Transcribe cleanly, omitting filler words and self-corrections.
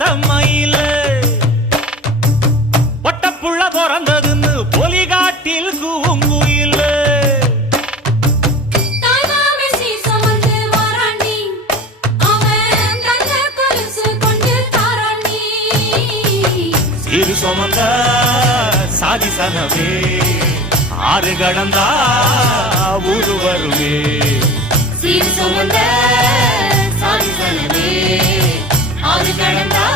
வளர்த்த மயில பட்டப்புள்ள பிறந்ததுன்னு பொலிகாட்டில் கூங்குயில சீரு சுமந்த சாதி சனவே ஆறு கடந்தா ஊரு வருவே சீரு சுமந்த சாதி சனவே ஆறு கடந்தா